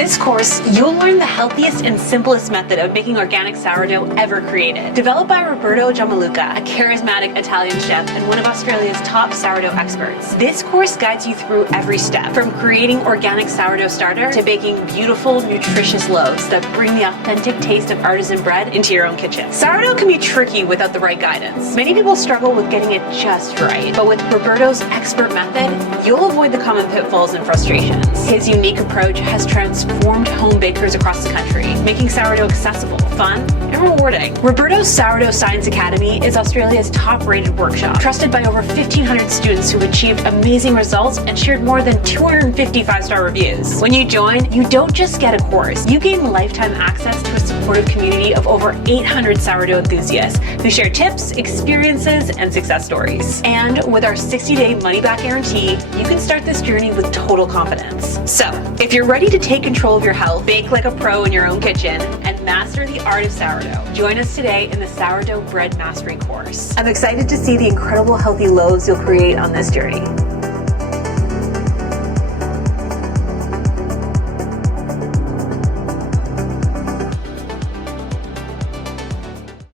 this course, you'll learn the healthiest and simplest method of making organic sourdough ever created. Developed by Roberto Giammellucca, a charismatic Italian chef and one of Australia's top sourdough experts. This course guides you through every step, from creating organic sourdough starter to baking beautiful, nutritious loaves that bring the authentic taste of artisan bread into your own kitchen. Sourdough can be tricky without the right guidance. Many people struggle with getting it just right, but with Roberto's expert method, you'll avoid the common pitfalls and frustrations. His unique approach has transformed home bakers across the country, making sourdough accessible, fun, and rewarding. Roberto's Sourdough Science Academy is Australia's top-rated workshop, trusted by over 1,500 students who've achieved amazing results and shared more than 250 five-star reviews. When you join, you don't just get a course, you gain lifetime access to a supportive community of over 800 sourdough enthusiasts who share tips, experiences, and success stories. And with our 60-day money-back guarantee, you can start this journey with total confidence. So, if you're ready to take control of your health, bake like a pro in your own kitchen, and master the art of sourdough, join us today in the Sourdough Bread Mastery course. I'm excited to see the incredible healthy loaves you'll create on this journey.